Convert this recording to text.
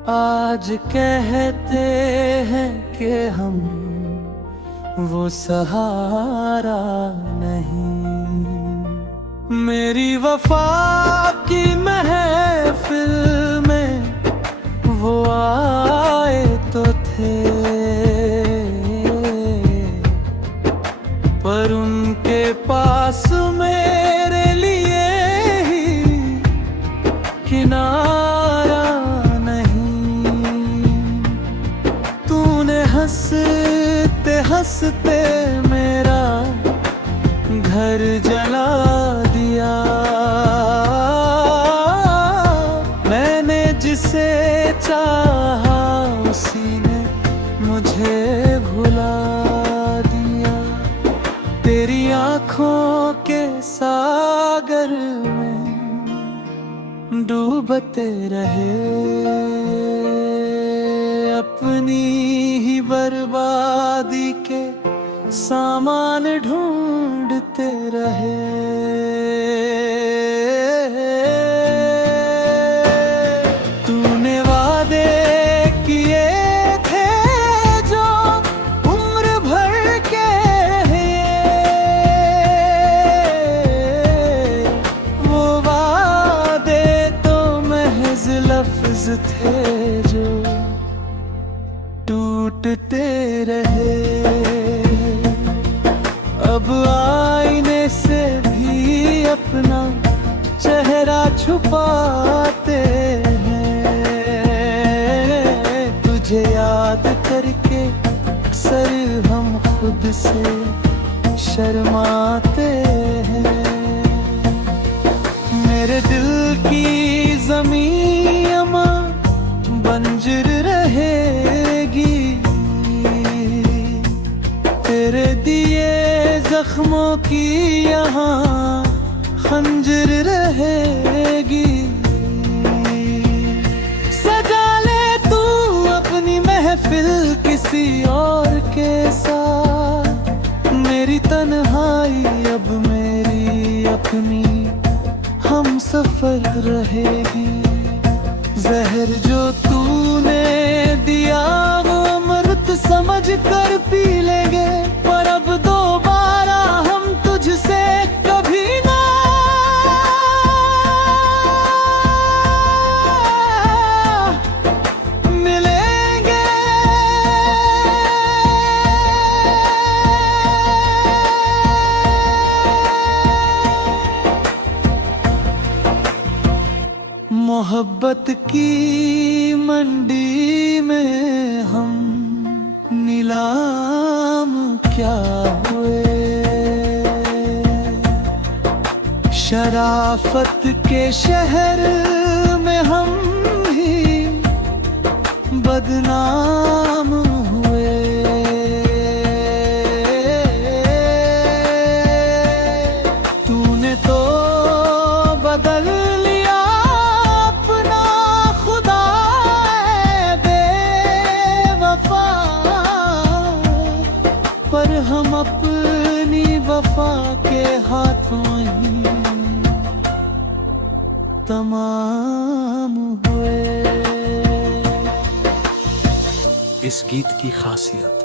आज कहते हैं कि हम वो सहारा नहीं। मेरी वफा की महफिल में वो आए तो थे, पर उनके पास मेरे लिए ही किनारा नहीं। तूने हंसते हंसते मेरा घर जला दिया। मैंने जिसे चाहा उसी ने मुझे भुला दिया। तेरी आँखों के सागर में डूबते रहे, अपनी ही बर्बादी के सामान ढूंढते रहे। तूने वादे किए थे जो उम्र भर के हैं, वो वादे तो महज लफ्ज थे जो टूटते रहे। अब आईने से भी अपना चेहरा छुपाते हैं। तुझे याद करके अक्सर हम खुद से शर्माते हैं। मेरे दिल की ज़मीं अमा बंजर रहेगी, तेरे दिए जख्मों की यहाँ खंजर रहेगी। सजा ले तू अपनी महफिल किसी और के साथ, मेरी तन्हाई अब मेरी अपनी हम सफर रहेगी। जहर जो तूने दिया वो अमृत समझ कर पी लेंगे, पर अब दोबारा हम तुझसे कभी ना मिलेंगे। मोहब्बत की मंडी में हम नीलाम क्या हुए, शराफत के शहर में हम ही बदनाम हुए। तूने तो बदल लिया अपना खुदा बेवफा, पर हम अपनी वफा के हाथों ही तमाम हुए। इस गीत की खासियत